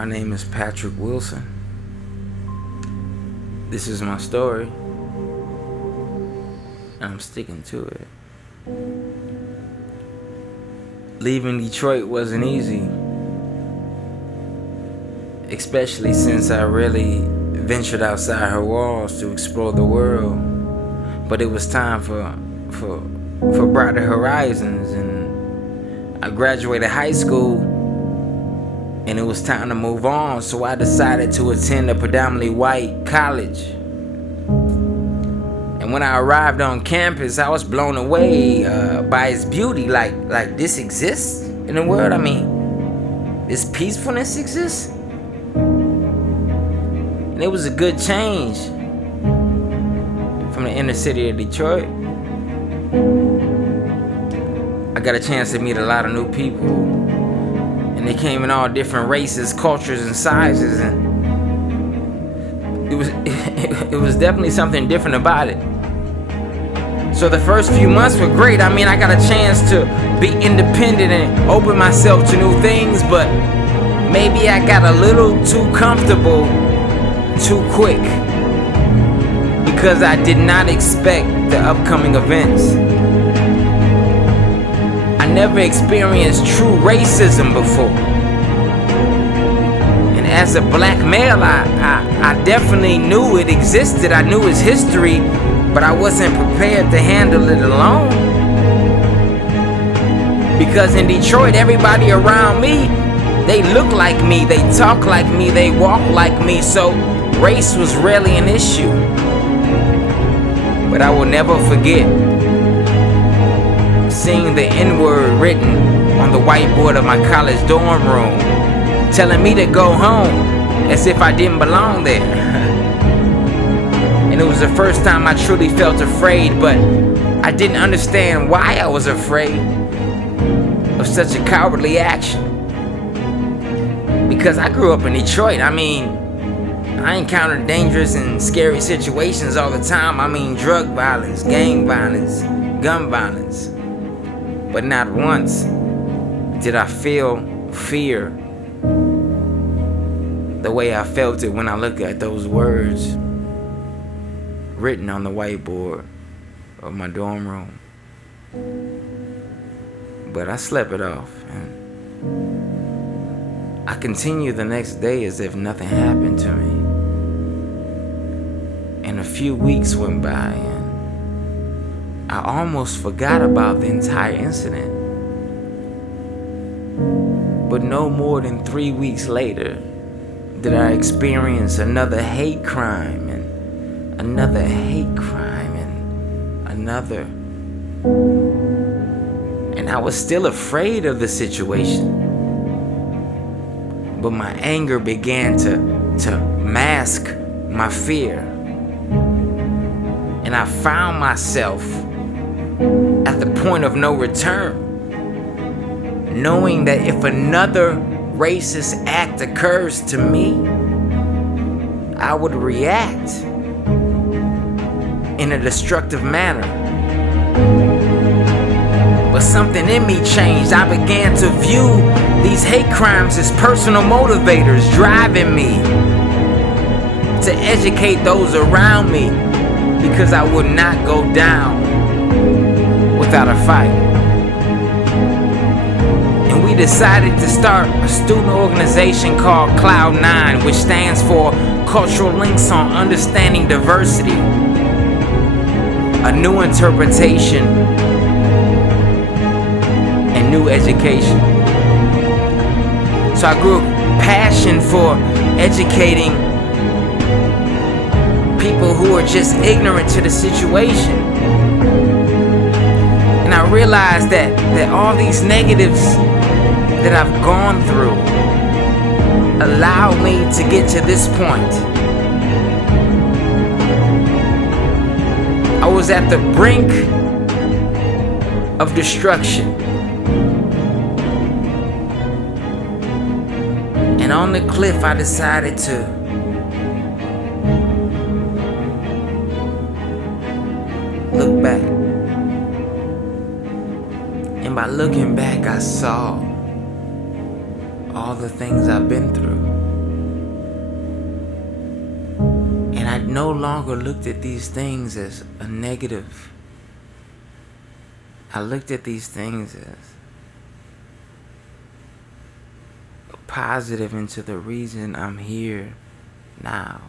My name is Patrick Wilson. This is my story, and I'm sticking to it. Leaving Detroit wasn't easy, especially since I really ventured outside her walls to explore the world. But it was time for brighter horizons, and I graduated high school, and it was time to move on. So I decided to attend a predominantly white college. And when I arrived on campus, I was blown away by its beauty. Like this exists in the world. I mean, this peacefulness exists. And it was a good change from the inner city of Detroit. I got a chance to meet a lot of new people, and they came in all different races, cultures, and sizes, and it was definitely something different about it. So the first few months were great. I mean, I got a chance to be independent and open myself to new things, but maybe I got a little too comfortable too quick, because I did not expect the upcoming events. I never experienced true racism before. And as a black male, I definitely knew it existed. I knew its history, but I wasn't prepared to handle it alone. Because in Detroit, everybody around me, they look like me, they talk like me, they walk like me, so race was rarely an issue. But I will never forget seeing the N-word written on the whiteboard of my college dorm room, telling me to go home as if I didn't belong there. And it was the first time I truly felt afraid, but I didn't understand why I was afraid of such a cowardly action. Because I grew up in Detroit. I mean, I encountered dangerous and scary situations all the time. I mean, drug violence, gang violence, gun violence. But not once did I feel fear the way I felt it when I look at those words written on the whiteboard of my dorm room. But I slept it off, and I continued the next day as if nothing happened to me. And a few weeks went by, and I almost forgot about the entire incident. But no more than 3 weeks later did I experience another hate crime, and another hate crime, and another. And I was still afraid of the situation. But my anger began to mask my fear. And I found myself at the point of no return, knowing that if another racist act occurs to me, I would react in a destructive manner. But something in me changed. I began to view these hate crimes as personal motivators, driving me to educate those around me, because I would not go down without a fight. And we decided to start a student organization called Cloud9, which stands for Cultural Links on Understanding Diversity, a new interpretation and new education. So I grew a passion for educating people who are just ignorant to the situation. And I realized that all these negatives that I've gone through allowed me to get to this point. I was at the brink of destruction. And on the cliff, I decided to look back. And by looking back, I saw all the things I've been through. I no longer looked at these things as a negative. I looked at these things as a positive into the reason I'm here now.